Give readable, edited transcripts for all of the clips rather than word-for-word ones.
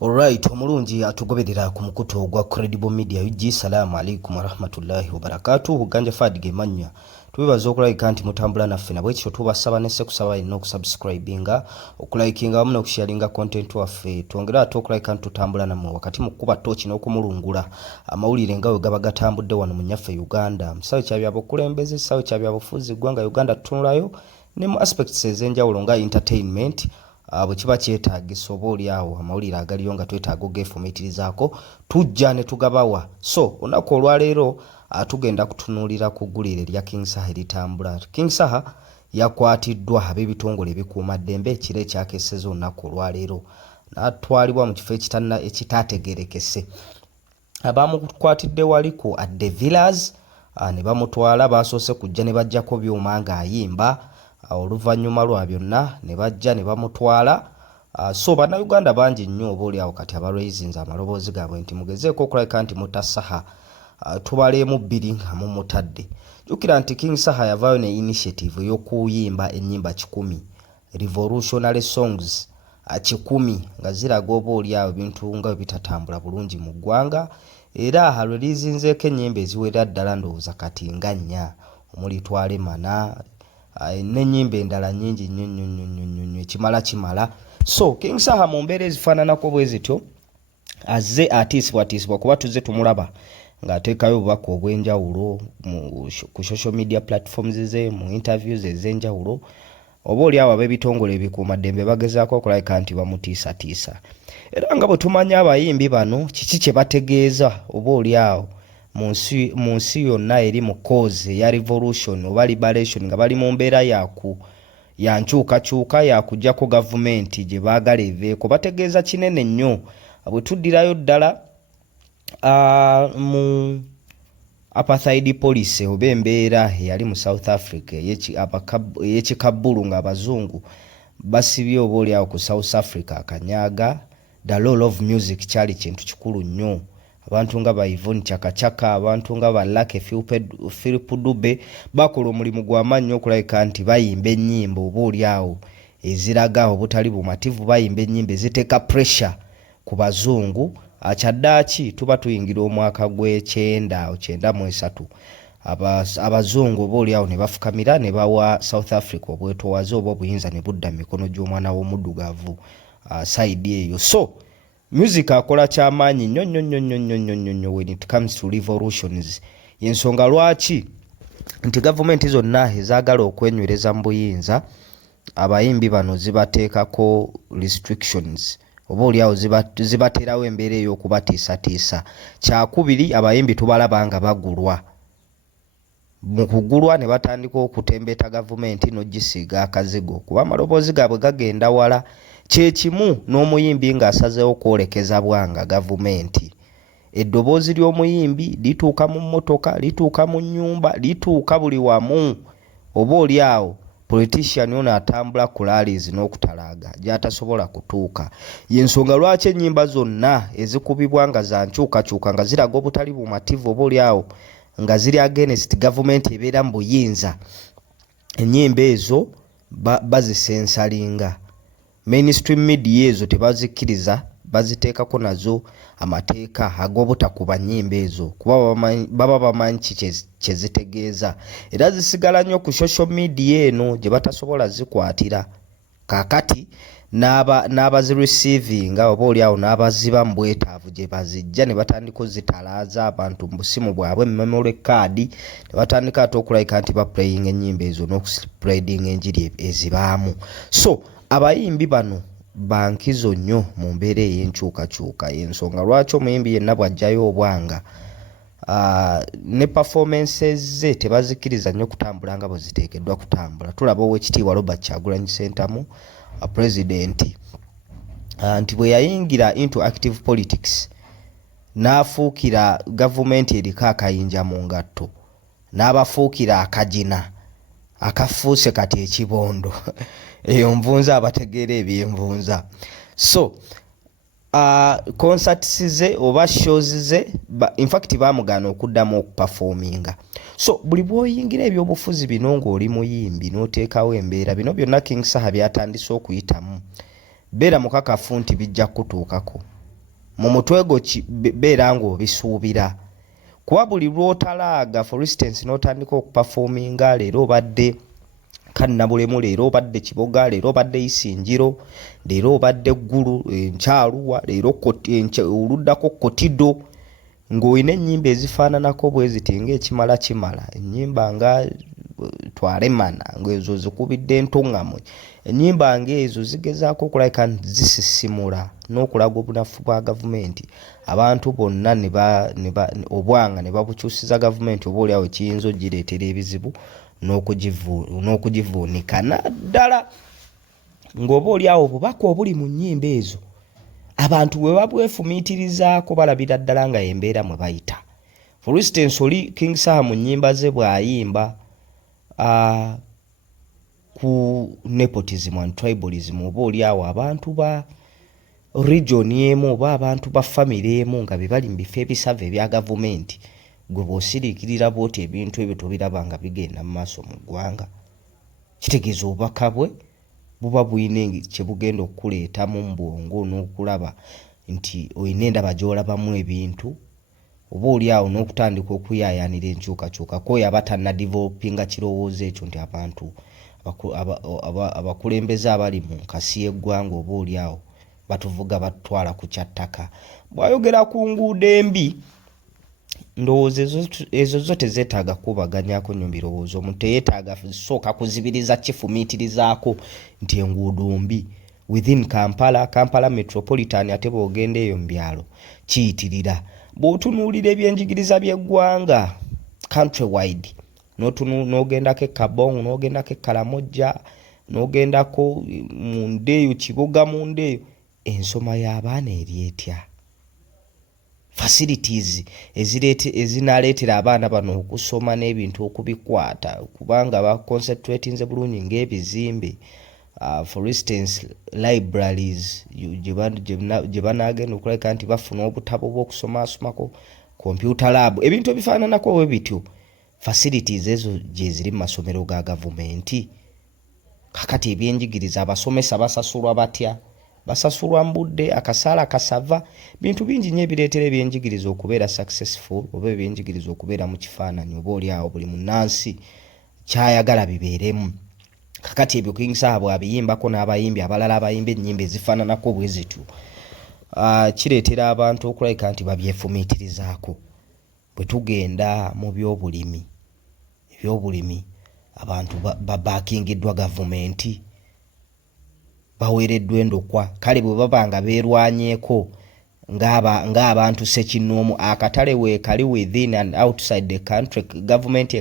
Alright, omulungi atugoberera ku mukutu ogwa Credible Media UG. Salamu alaikum warahmatullahi wabarakatuh. Uganja Fadige manya tubibaza okulika nti mutambula naffe nabwe ekyo tubasaba nesse kusaba ino okusubscribinga okulikinga wamu n'okusharinga content waffe twongera ate okulika nti tutambula namwe wakati mu kuba tochi n'okumulungula amawulire nga we gaba gatambudde wano mu nyaffe Uganda musawo kyabyabukulembeze sawo kyabyabufuzi ggwanga Uganda tunulayo ne mu aspects ez'enjawulo nga entertainment bwe kiba kyetaagisa oba oli awo amawulire agaliyo nga twetaaga ogefumitirizaako tujja ne tugabawa. So olunaku olwaleero tugenda kutunuulira ku ggulire lya King Saha eritambula. King Saha yakwatiddwa ab'ebitongole ebikuuma ddembe ekiro ekyakeeseza olunaku olwaleero n'atwalibwa mu kifo ekitaategeerekese. Abamukwatidde wali ku The Villas ne bamutwala basoose kujja ne bajjako byuma ng'ayimba. Oluvannyuma lwa byonna ne bajja ne bamutwala. So bannayuganda bangi nnyo oba oli awo kati abalweizinze amaloboozi gaabwe nti mugezeeko okulabika nti mutta Saha tubaleemu bbiri nga mumutadde. Jjukira nti King Saha yavaayo ne initiative ey'okuyimba ennyimba 100 revolutionary songs 100 nga ziraga oba oli awo ebintu nga bitatambula bulungi mu ggwanga era alwelizinzeeko ennyimba eziwera ddala ndowooza kati nga 4 omuli Twale Mana n'ennyimba endala nnyingi nnyo ekimala. So King Saha mu mbeera ezifaananako bwe zityo azze atiisibwatiisibwa kuba tuzze tumulaba ng'ateekayo obubaka obw'enjawulo ku social media platforms ze mu interviews ez'enjawulo oba oli awo ab'ebitongole ebikuumaddembe bagezaako okulabika nti bamutiisatiisa. Era nga bwe tumanya abayimbi bano kiki kye bategeeza oba oli awo mu nsi yonna eri mu cause eya revolution oba liberation nga bali mu mbeera ya nkyukakyuka yakuggyako gavumenti gye baagala eveeko bategeeza kinene nnyo. Bwe tuddirayo ddala mu apartheid policy oba embeera eyali mu South Africa ey'ekikabbulu ng'abazungu basibye oba oli awo ku South Africa akanyaaga. The role of music kyali kintu kikulu nnyo. Abantu nga ba Yvonne Chakachaka, abantu nga ba Lucky Philip Dube bakola omulimu gw'amaanyi okulabika nti bayimba ennyimba oba oli awo eziraga obutali bumativu, bayimba ennyimba eziteeka pressure ku bazungu. Kyaddaaki tuba tuyingira omwaka gw'93 abazungu oba oli awo ne bafukamira ne bawa South Africa obwetoowaze oba obuyinza ne budda mu mikono gy'omwana w'omuddugavu side eyo. So music akola kyamaanyi nnyo when it comes to revolutions. Yensonga lwaki nti gavumenti zonna ezaagala okwenywereza mu buyinza abayimbi bano zibateekako restrictions oba oli awo zibaterawo embeera ey'okubatiisatiisa. Kyakubiri abayimbi tubalaba nga bagulwa. Mu kugulwa ne batandika okutembeeta gavumenti n'ogisiiga akazigo kuba amaloboozi gaabwe gagenda wala. Kyekimu n'omuyimbi ng'asazeewo okwolekeza bwanga gavumenti. Eddoboozi ly'omuyimbi lituuka mu mmotoka, lituuka mu nnyumba, lituuka buli wamu. Oba oli awo politician ono atambula ku rallies n'okutalaaga gy'atasobola kutuuka. Y'ensonga lwaki ennyimba zonna ezikubibwa nga za nkyukakyuka nga ziraga obutali bumativu oba oli awo nga ziri against gavumenti ebeera mu buyinza, ennyimba ezo bazisensalinga. Mainstream media ezo tebazikkiriza, baziteekako nazo amateeka ag'obutakuba nnyimba ezo kuba baba bamanyi kye zitegeeza. Era zisigala nnyo ku social media eno gye batasobola zikwatira. Kaakati n'abazireceiving oba oli awo n'abaziba mu bwetaavu gye bazijja ne batandika ozitalaaza abantu mu busimu bwabwe mu memory card ne batandika ate okulabika nti baplaying ennyimba ezo n'okuspreading enjiri ezibaamu. So abayimbi bano bankizo nnyo mu mbeera ey'enkyukakyuka. Y'ensonga lwaki omuyimbi yenna bw'ajjayo obwanga ne performances ze tebazikkiriza nnyo kutambula nga bwe ziteekeddwa kutambula. Tulaba Oweekitiibwa Robert Kyagulanyi Ssentamu pulezidenti nti bwe yayingira into active politics n'afuukira gavumenti eriko akayinja mu ngatto n'abafuukira akajina akafuuse kati ekibondo eyo nvunza abategeera ebyenvunza. So concerts ze oba shows ze in fact baamugaana okuddamu okuperforminga. So buli bw'oyingira ebyobufuzi bino ng'oli muyimbi n'oteekawo embeera bino byonna King Saha byatandise okuyitamu. Beera mukakafu nti bijja kutuukako. mu mutwego beera ng'obisuubira kuba buli lw'otalaaga for instance n'otandika okupafominga leero obadde kannabulemu leero obadde Kiboga leero obadde Isinjiro leero obadde Ggulu Nkyaluwa leero oluddako Kotido ng'olina ennyimba ezifaananako bwe ziti ng'ekimala kimala ennyimba nga Twalemana ng'ezo zikubidde entoŋŋamwe ennyimba ng'ezo zigezaako okulabika zisisimula n'okulaga obunafu bwa gavumenti abantu bonna obwanga ne babukyusiza gavumenti oba oliawo kiyinza ogireetera ebizibu n'okugivuunika naddala ng'oba oliawo obubaka obuli mu nnyimba ezo abantu bwe babwefumiitirizaako balabira ddala nga embeera mwe bayita for instance oli King Saha mu nnyimba ze bw'ayimba ku nepotism and tribalism oba oliawo abantu ba region emu oba abantu ba family emu nga bebali mu bifo ebisave ebya gavumenti gwe bw'osiriikirira bw'oti ebintu ebyo tobiraba nga bigenda mu maaso mu ggwanga kitegeeza obubaka bwe buba buyina kye bugenda okukuleetamu mu bwongo n'okulaba nti olina endaba gy'olabamu ebintu oba oliawo n'okutandika okuyaayaanira enkyukakyuka koyo aba tannadivelopinga kirowoozo ekyo nti abantu abakulembeze abali mu nkasi y'eggwanga oba oliawo batuvuga batwala ku kyattaka bw'ayogera ku nguudo embi ndowooza ezo zo tezeetaaga kubaganyako nnyo birowoozo omuntu teyeetaaga sooka kuzibiriza kifumiitirizaako nti enguudo mbi within Kampala metropolitan ate bw'ogenda eyo mu byalo kiyitirira bw'otunuulira ebyenjigiriza by'eggwanga countrywide n'ogendako Kabong n'ogendako Karamoja n'ogendako Mundeeyo Kiboga Mundeeyo ensoma y'abaana eri etya facilities ezinaleetera abaana bano okusoma n'ebintu okubikwata kubanga baconcentratinze bulungi ng'ebizimbe for instance libraries gye banaagenda okulabika nti bafuna obutabo bw'okusomasomako computer lab ebintu ebifaananako we bityo facilities ezo gye ziri mu masomero ga gavumenti kakati ebyenjigiriza abasomesa basasulwa batya basasulwa mbudde akasaala kasava bintu bingi nnyo ebireetera ebyenjigiriza okubeera successful oba ebyenjigiriza okubeera mu kifaananyi oba oliawo buli munnansi kyayagala bibeeremu kakati ebyo King Saha bw'abiyimbako n'abayimbi abalala abayimba ennyimba ezifaananako bwe zityo kireetera abantu okulabika nti babyefumiitirizaako bwe tugenda mu by'obulimi abantu babaakingiddwa gavumenti baweereddwa endokwa kale bwe baba nga beerwanyeeko ng'abantu sekinnoomu akatale weekali within and outside the country gavumenti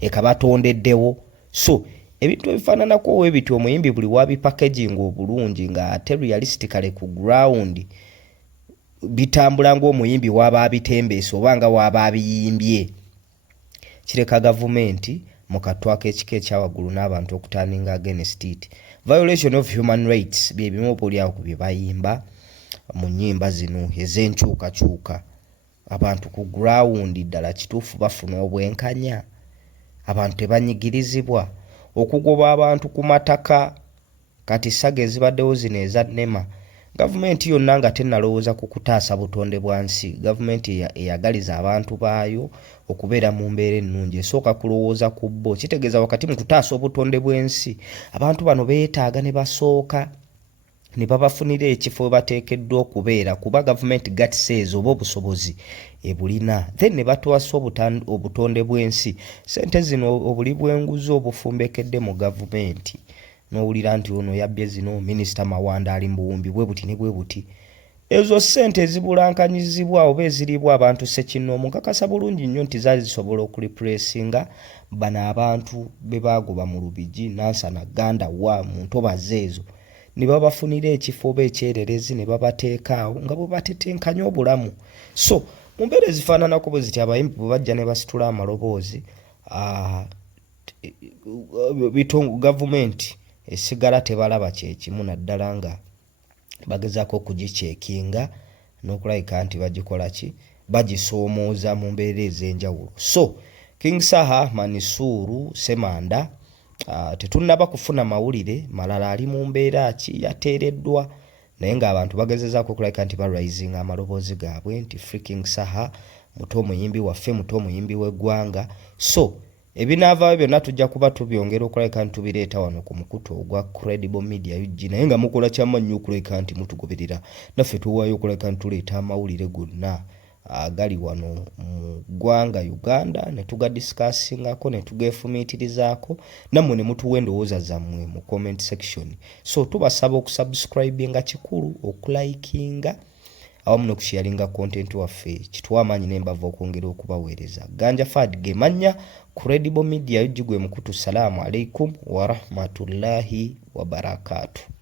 ekabatondeddewo so ebintu ebifaananako weebityo omuyimbi buli wabipackaging obulungi nga ate realistically ku ground bitambula ng'omuyimbi waba abitembeese oba nga waba abiyimbye kireka gavumenti mu kattu ak'ekika ekyawaggulu n'abantu okutandinga against it violation of human rights bye bimu oba oliawo ku bye bayimba mu nnyimba zino ez'enkyukakyuka abantu ku ground ddala kituufu bafuna obwenkanya abantu tebanyigirizibwa okugoba abantu ku mataka kati saga ezibaddewo zino eza NEMA gavumenti yonna nga tennalowooza ku kutaasa butonde bwa nsi gavumenti eyagaliza abantu baayo okubeera mu mbeera ennungi esooka kulowooza ku bo kitegeeza wakati mu kutaasa obutonde bw'ensi abantu bano beetaaga ne basooka ne babafunira ekifo bateekeddwa okubeera kuba gavumenti gatiseezo oba obusobozi ebulina then ne batwasa obutonde bw'ensi sente zino obuli bw'enguzi obufumbekedde mu gavumenti n'owulira nti ono yabbye zino minisita Mawanda ali mu buwumbi bwe buti ne bwe buti ezo ssente ezibulankanyizibwa oba eziribwa abantu sekinnoomu nkakasa bulungi nnyo nti zaali zisobola okulipulesinga bano abantu be baagoba mu Lubigi Nansana Gandawa mu ntobazi ezo ne babafunira ekifo oba ekyererezi ne babateekaawo nga bwe batetenkanya obulamu so mu mbeera ezifaananako bwe ziti abayimbi bwe bajja ne basitula amaloboozi gavumenti esigala tebalaba kyekimu naddala nga bagezaako okugicekinga n'okulabika nti bagikola ki bagisoomooza mu mbeera ez'enjawulo so King Saha Manisuru Semanda tetunnaba kufuna mawulire malala ali mu mbeera ki yateereddwa naye ng'abantu bagezezaako okulabika nti baraisinga amaloboozi gaabwe nti freaking Saha muto omuyimbi waffe, muto omuyimbi w'eggwanga. So ebinaavaayo byonna tujja kuba tubyongera okulabika nti tubireeta wano ku mukutu ogwa Credible Media UG, naye nga mukola kyamannyo okulabika nti mutugoberera, naffe tuwaayo okulabika nti tuleeta amawulire gonna agali wano mu ggwanga Uganda ne tugadiscussingako ne tugeefumiitirizaako, nammwe ne mutuwa endowooza zammwe mu comment section. So tubasaba okusubscribinga kikulu, okulikinga awamu n'okusharinga content waffe, kituwa amaanyi n'embavu okwongera okubaweereza. Ganja Fad ge mannya, Credible Media UG gwe mukutu. Salaamu alaikum wa rahmatullahi wa barakatuh.